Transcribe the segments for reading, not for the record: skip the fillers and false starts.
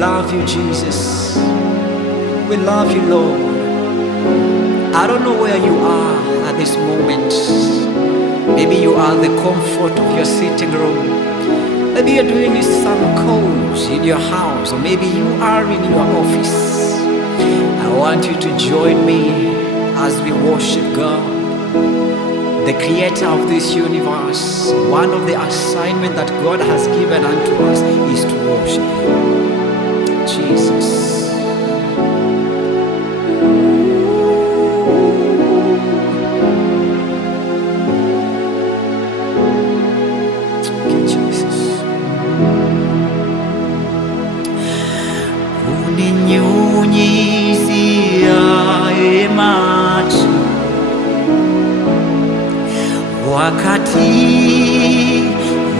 love you, Jesus. We love you, Lord. I don't know where you are at this moment. Maybe you are the comfort of your sitting room. Maybe you're doing some calls in your house, or maybe you are in your office. I want you to join me as we worship God, the creator of this universe. One of the assignments that God has given unto us is to worship Him. Jesus. Uninyunyiziaye maji wakati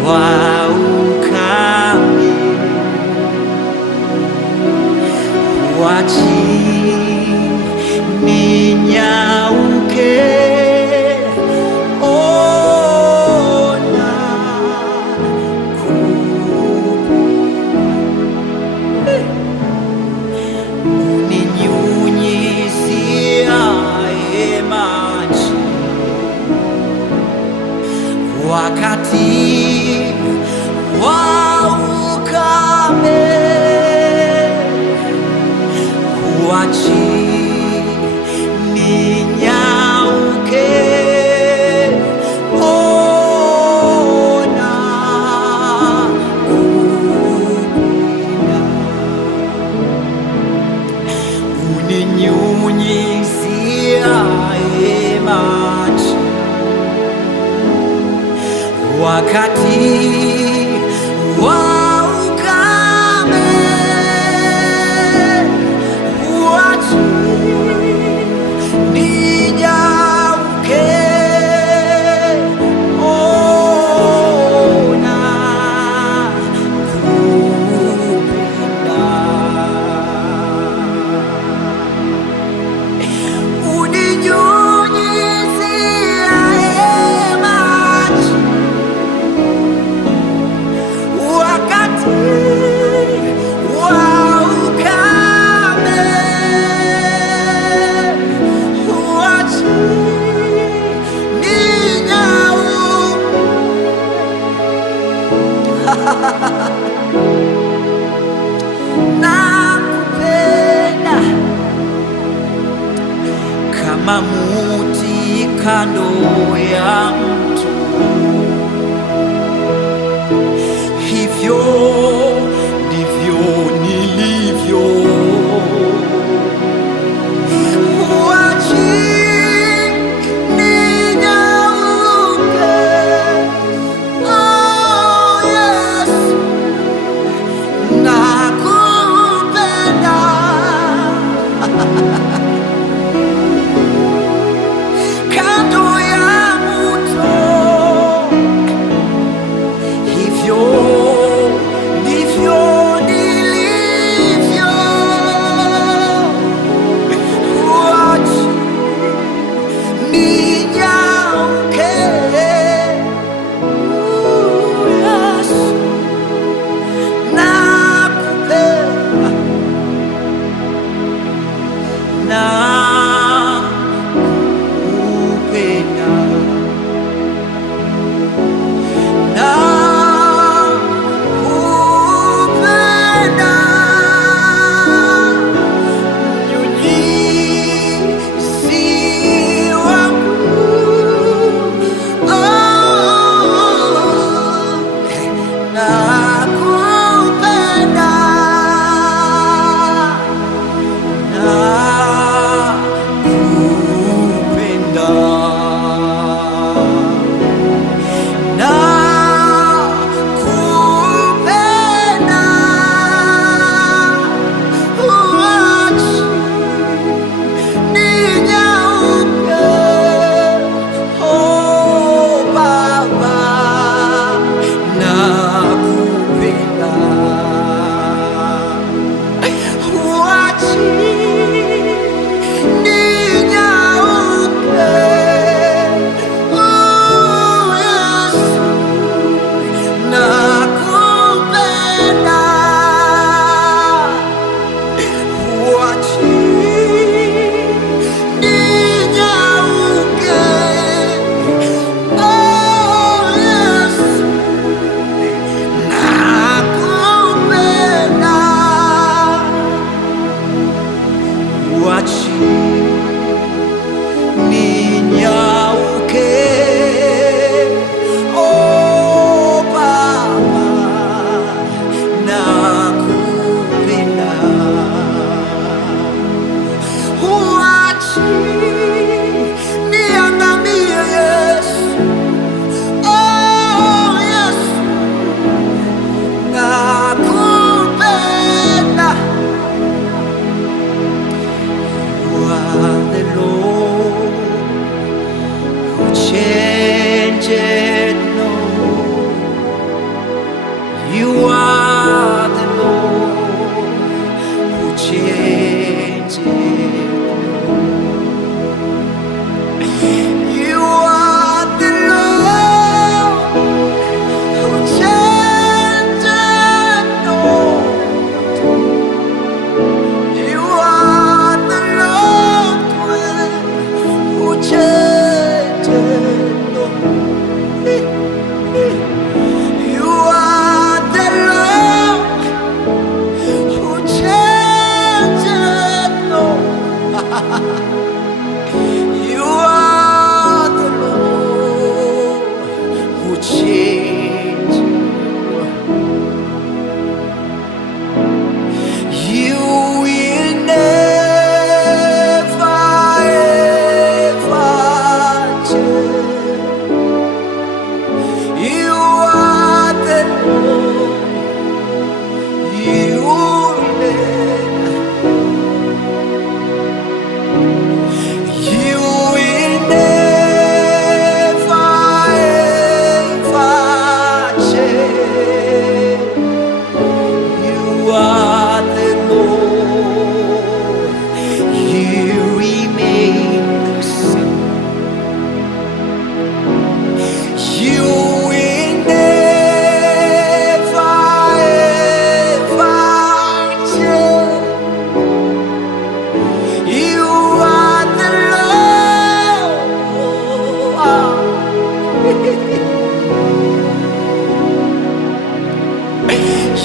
wa ukame, huachi ninyauke. Wakati wa ukame, huachi ninyauke. Ona kupenda, uninyunyiziaye maji wakati wa ukame, huachi ninyauke. Ona kupenda, uninyunyiziaye maji wakati wa ukame, huachi ninyauke. Nakupenda kama muti kando ya mto, hivyo ndivyo nilivyo. Huachi ninyauke. Oh, Yesu, nakupenda kando ya mto, change. You will never ever change. You are the Lord. You will never. You will never ever change. You are the Lord. You remain the same. You will never ever change. You are the Lord.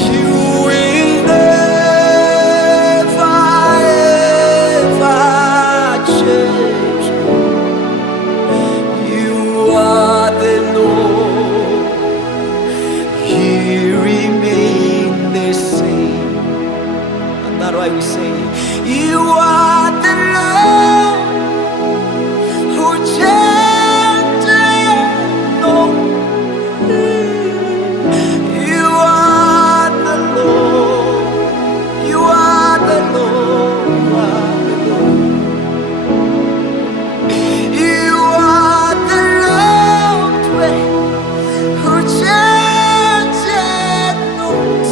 You will never ever change. You are the Lord. You remain the same. And that's why we say, you are the Lord who changes not. You are the Lord. You are the Lord. You are the Lord. You are the Lord who changes not.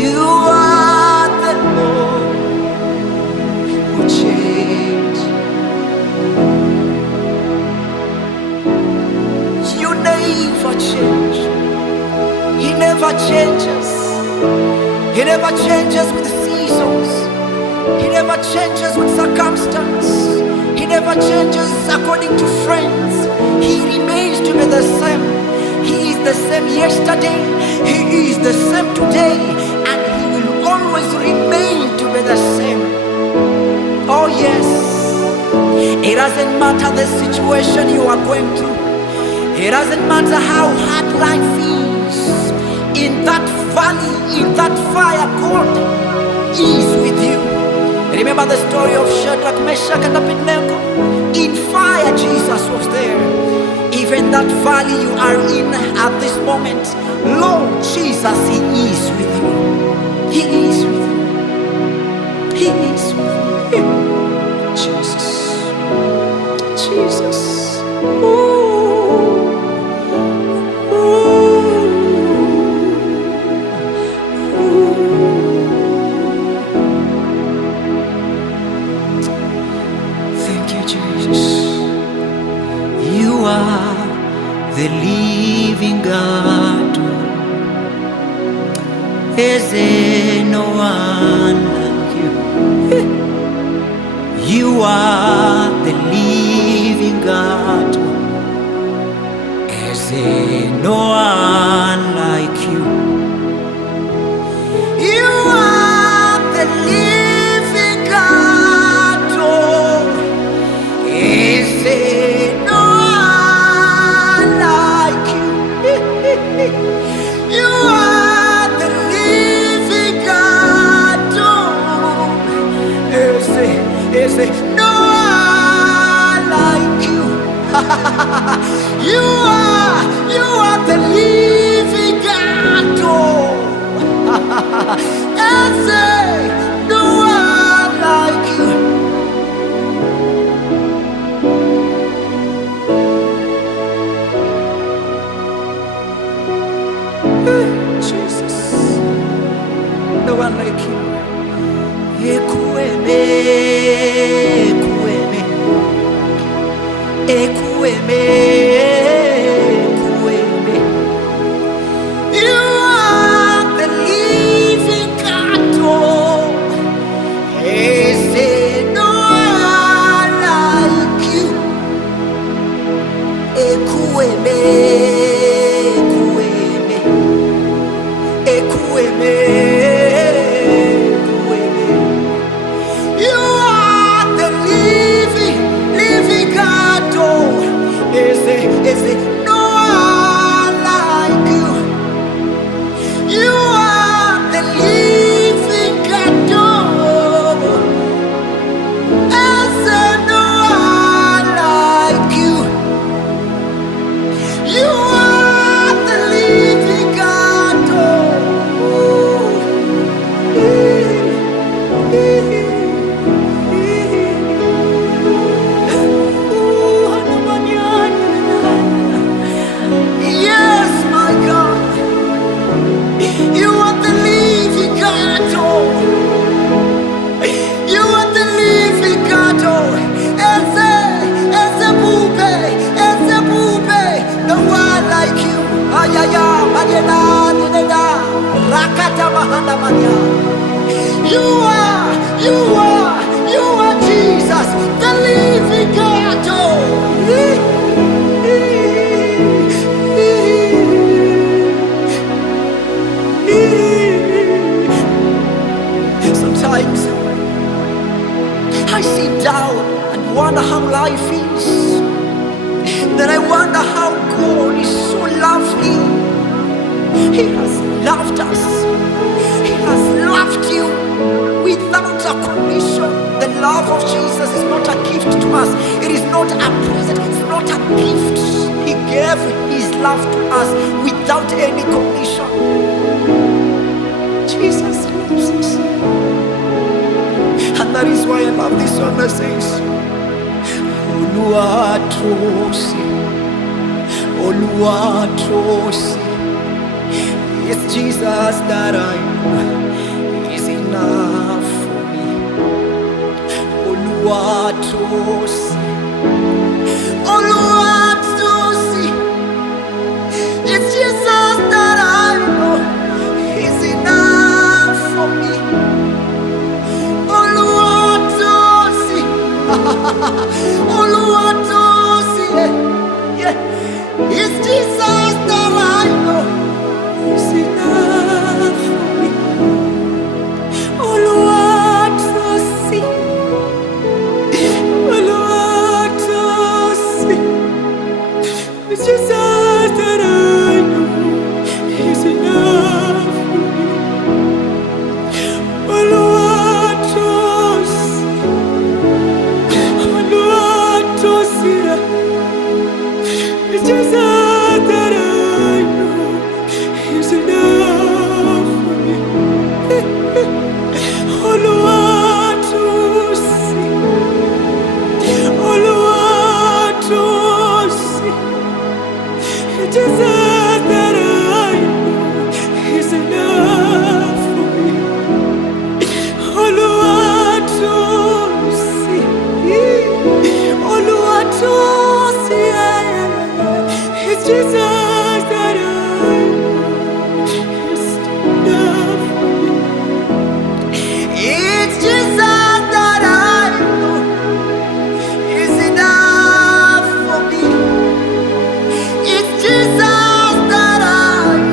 You are the Lord who changes. You never change. He never changes. He never changes with seasons. He never changes with circumstance. He never changes according to friends. He remains to be the same. He is the same yesterday. He is the same today. And he will always remain to be the same. Oh yes. It doesn't matter the situation you are going through. It doesn't matter how hard life is. In that valley, in that fire, God is with you. Remember the story of Shadrach, Meshach, and Abednego? In fire, Jesus was there. Even that valley you are in at this moment, Lord Jesus, He is with you. He is with you. He is with you. Jesus. Jesus. Ooh. You are the living God. Is there no one like you? You are the living God. Is there no one like you? You are the living God. Is there no one like you? You are the living God. Is there no one like you? You are the living God. Is there no one like you? Jesus, no one like you. Ekueme, ekueme, ekueme, ekueme. You are the living God. Is there no one like you? Ekueme, ekueme, ekueme, ekueme. You are the living God. Is there Is it no one like you? You are the living God. Is there no one like you? You are the living God. Yes, my God. You are the living God. You are the living God. Eze bube, no one like you. Ayaya, Mariana, Nida, Rakata Mahana Mania. You are Jesus, the living God. Sometimes I sit down and wonder how life is. Then I wonder how God is so lovely. He has loved us. He has loved you without a condition. The love of Jesus is not a gift to us. It is not a present. It's not a gift. He gave His love to us without any condition. Jesus loves us. And that is why I love this song that says, Oluwatosi, Oluwatosi. It's Jesus that I know is enough for me. Oluwatosi, Oluwatosi. It's Jesus that I know is enough for me. Oluwatosi, Oluwatosi, yeah. It's Jesus that I know is enough for me. Oluwatosi, Oluwatosi. It's Jesus that I know is enough for me. Oluwatosi, Oluwatosi. It's Jesus that I know is enough for me. Oluwatosi, Oluwatosi. It's Jesus that I know is enough for me. Oluwatosi, Oluwatosi. It's Jesus that I know is enough for me. It's Jesus that I know is enough for me. It's Jesus that I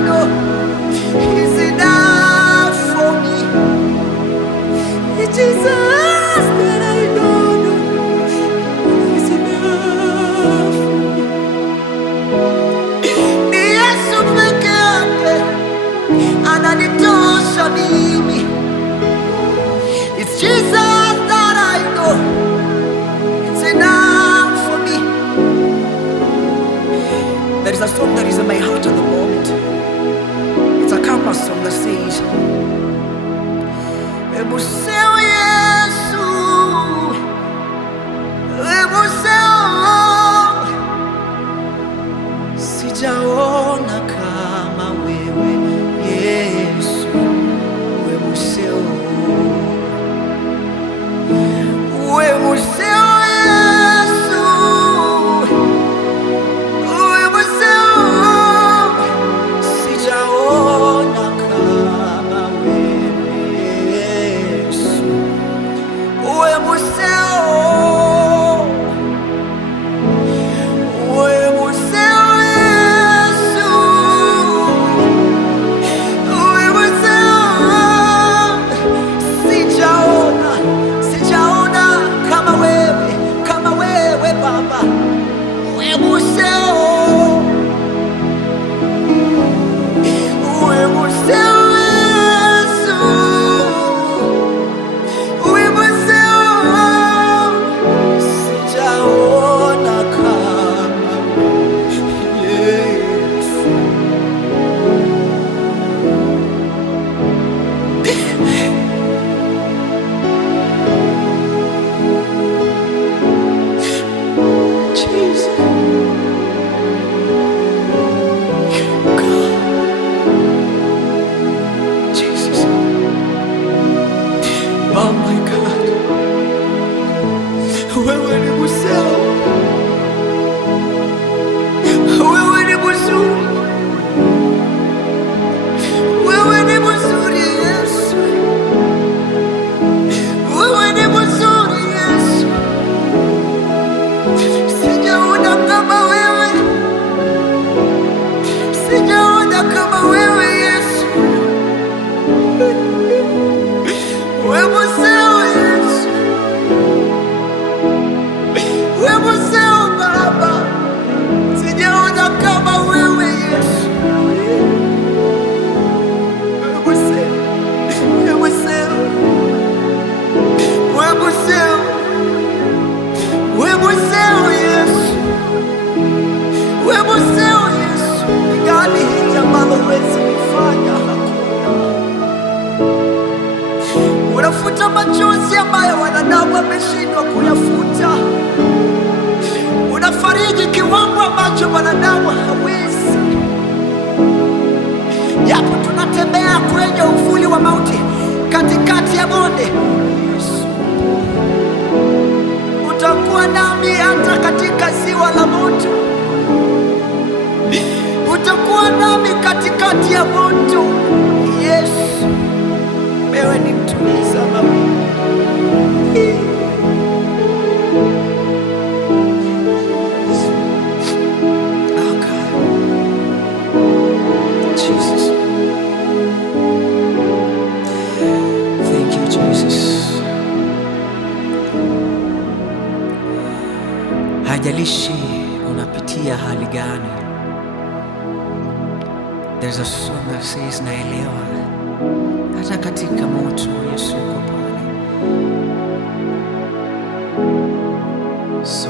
know is enough for me. It's Jesus that I know is enough for me. Ni Yesu peke yake ananitosha mimi. It's Jesus that I know it's enough for me. There is a song that is in my heart at the moment. It's a Kamba song that says, Emuseo Yesu, Emuseo, sijaona kama wewe Yesu, Emuseo, Emuseo Yesu, Emuseo, sijaona kama wewe Yesu, Emuseo. Sijaona kama wewe Baba, wewe wameshindwa kuyafuta. Unafariji kiwango ambacho wanadamu hawezi. Japo tunatembea kwenye uvuli wa mauti, katikati ya bonde, Yesu, utakuwa nami hata katika ziwa la moto. Utakuwa nami katikati ya moto. Yesu, wewe ni mtuliza mawimbi. Oh God. Jesus. Thank you, Jesus. Hajalishi unapitia hali gani. There's a song that says naelewa hata katika moto Yesu yuko pale. So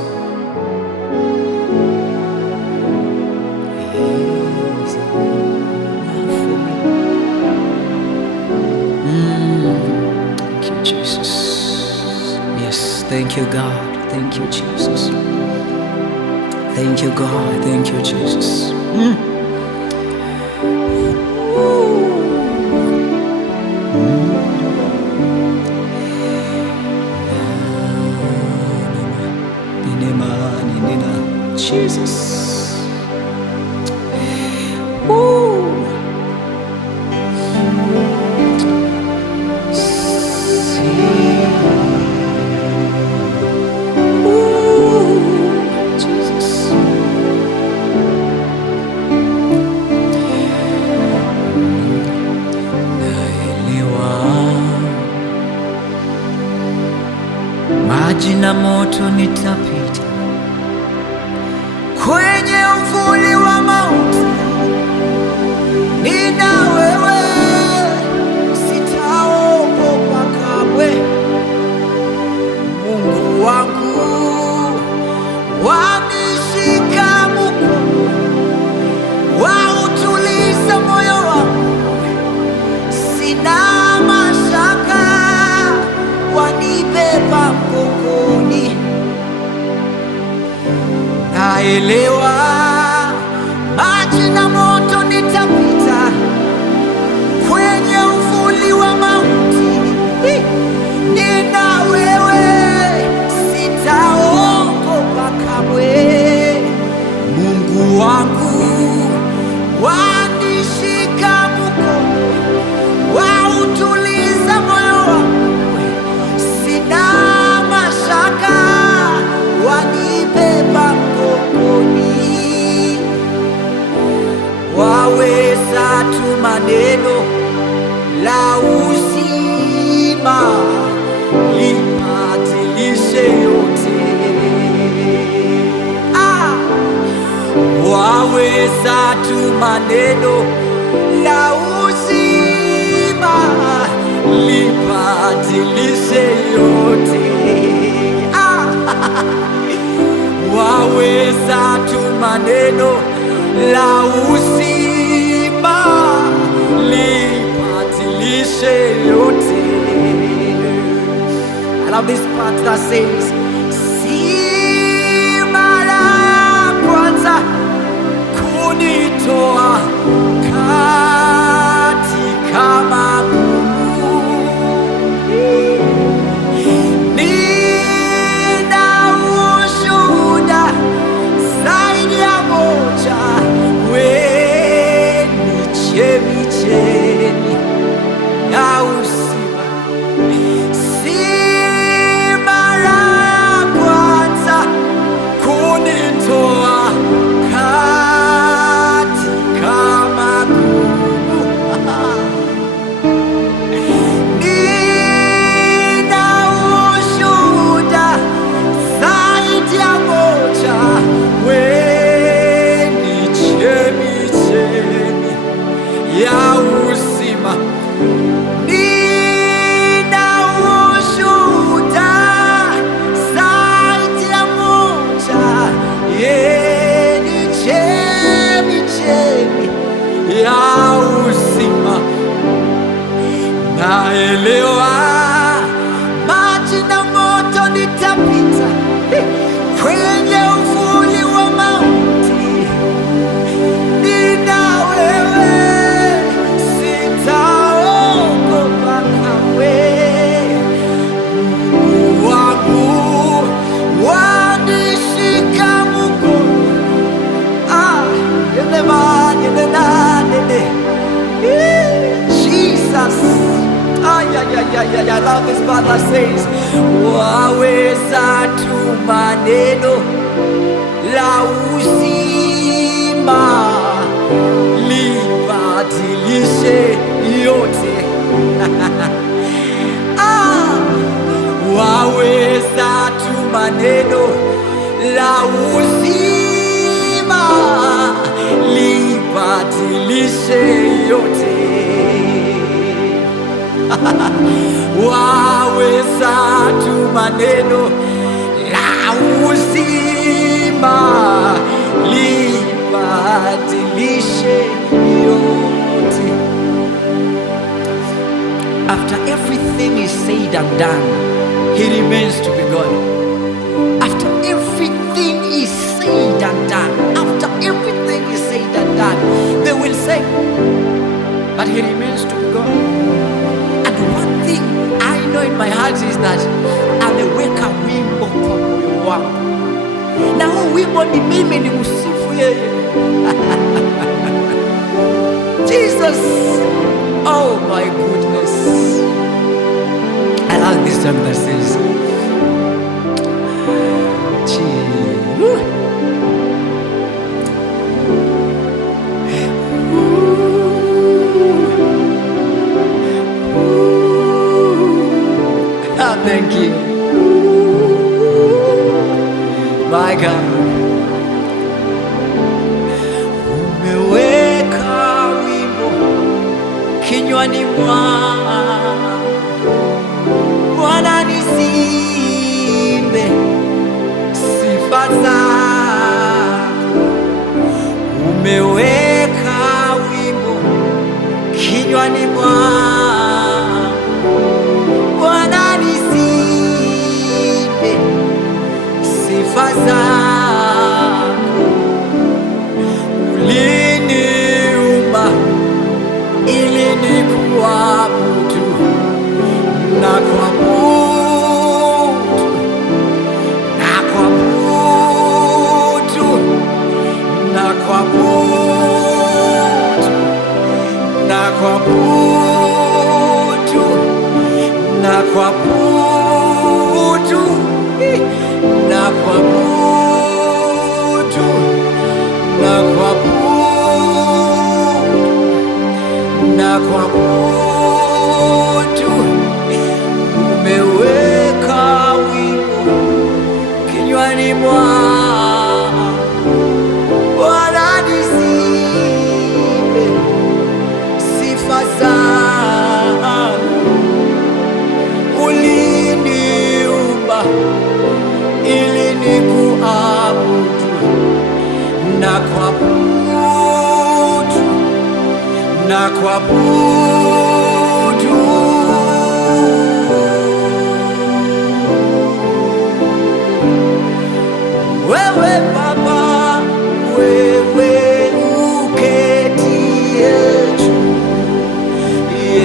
easy for me. Thank you, Jesus. Yes, thank you, God. Thank you, Jesus. Thank you, God. Thank you, Jesus. Jesus. Ooh. Jesus. Naelewa maji na moto nitapita, kwenye uvuli wa mauti nina wewe, sitaogopa kamwe. Mungu wangu wanishika mkono, wautuliza moyo wangu, sina mashaka, wanibeba mgongoni. Naelewa maji na moto nitapita, kwenye uvuli wa mauti nina wewe, sitaogopa kamwe. Mungu wangu wanishika mkono, wautuliza moyo wangu, sina mashaka, wanibeba mgongoni. Waweza tu maneno la uzima libadilishe yote. Waweza tu maneno la uzima libadilishe yote. Waweza tu maneno la uzima libadilishe yote. I love this part that says, si mara ya kwanza kunitoa katika magumu, nina ushuhuda zaidi ya moja, wewe ni chemichemi ya uzima. Si mara ya kwanza kunitoa katika magumu, nina ushuhuda zaidi ya moja, wewe ni chemichemi ya uzima. Nina ushuhuda zaidi ya moja, yeye ni chemichemi ya uzima. Naelewa maji na moto I love this part that says, waweza tu maneno la uzima libadilishe yote. Waweza tu maneno la uzima libadilishe yote. Waweza tu maneno la uzima libadilishe yote. After everything is said and done, He remains to be God. After everything is said and done, after everything is said and done, they will say, but He remains to be God. And one thing I know in my heart is that ameweka wimbo kwa moyo wangu, na huu wimbo ni mimi ni msifu yeye. Jesus, oh my goodness. I love this song that says, thank you, my God. Umeweka wimbo kinywani mwangu, Bwana nisimbe sifa zako. Umeweka wimbo kinywani mwangu, Bwana nisimbe sifa zako. Uliniumba ili nikuabudu na kuabudu, na kuabudu, na kuabudu, na kuabudu, na kuabudu, na kuabudu, na kuabudu, na kuabudu. Umeweka wimbo kinywani mwangu, Bwana nisimbe sifa zako. Uliniumba ili nikuabudu na kuabudu, na kuabudu. Wewe Baba, wewe uketie juu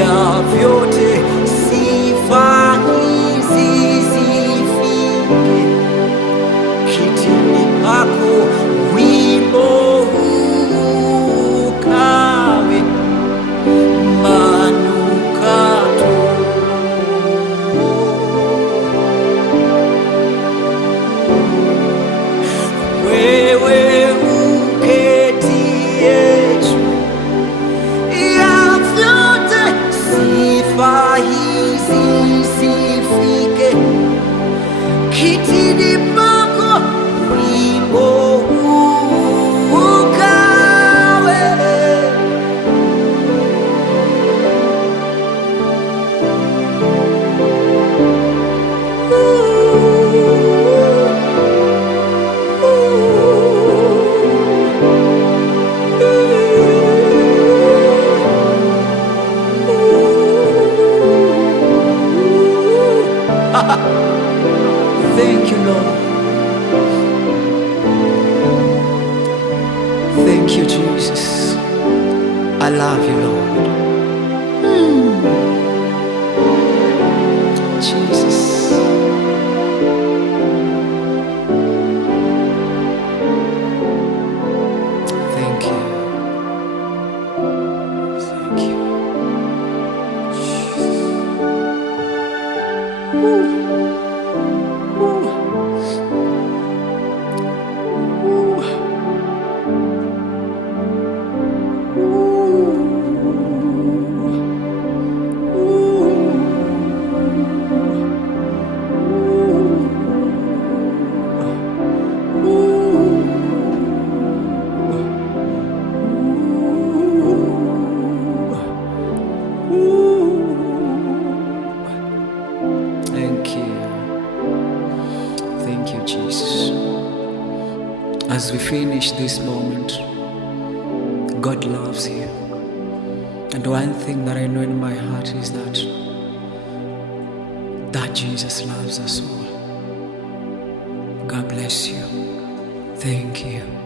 ya vyote, sifa hizi zifike kitini pako, wimbo huu ukawe manukato. Wewe uketie juu ya vyote, sifa hizi zifike kitini pako, wimbo huu ukawe. Thank you, Lord. Thank you, Jesus. I love you, Lord. Jesus. Thank you. Thank you. Jesus. As we finish this moment, God loves you. And one thing that I know in my heart is that Jesus loves us all. God bless you. Thank you.